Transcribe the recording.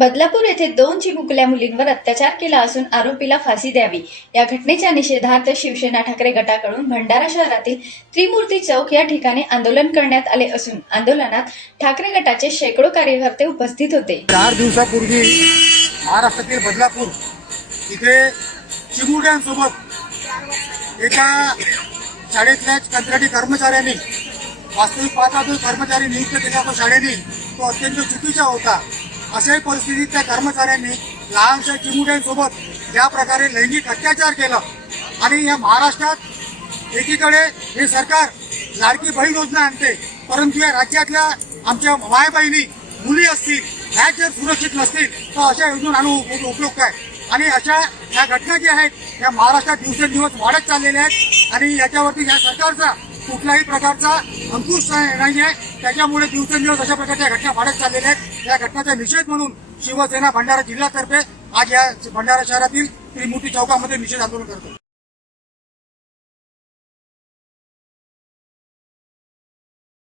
बदलापूर येथे दोन चिमुकल्या मुलींवर अत्याचार केला असून आरोपीला फाशी द्यावी. या घटनेच्या निषेधार्थ शिवसेना ठाकरे गटाकडून भंडारा शहरातील त्रिमूर्ती चौक या ठिकाणी आंदोलन करण्यात आले असून आंदोलनात ठाकरे गटाचे शेकडो कार्यकर्ते उपस्थित होते. चार दिवसापूर्वी महाराष्ट्रातील बदलापूर इथे चिमुकल्यांसोबत एका शाळेतल्या कंत्राटी कर्मचाऱ्यांनी वास्तविक पाच कर्मचारी नियुक्त केला शाळेने तो अत्यंत चुकीचा होता. अशाही परिस्थितीत त्या कर्मचाऱ्यांनी लहानशा चिमुट्यांसोबत ज्या प्रकारे लैंगिक अत्याचार केला आणि या महाराष्ट्रात एकीकडे हे सरकार लाडकी बहीण योजना आणते परंतु या राज्यातल्या आमच्या माय बहिणी मुली असतील ह्या जर सुरक्षित नसतील तर अशा योजना आणून उप- उपयोग काय? आणि अशा या घटना ज्या आहेत या महाराष्ट्रात दिवसेंदिवस वाढत चाललेल्या आहेत आणि याच्यावरती या सरकारचा कुठल्याही प्रकारचा अंकुश नाही आहे त्याच्यामुळे दिवसेंदिवस अशा प्रकारच्या घटना वाढत चाललेल्या आहेत. या घटनाचा निषेध म्हणून शिवसेना भंडारा जिल्ह्यातर्फे आज या भंडारा शहरातील त्रिमूर्ती चौकामध्ये निषेध आंदोलन करतो.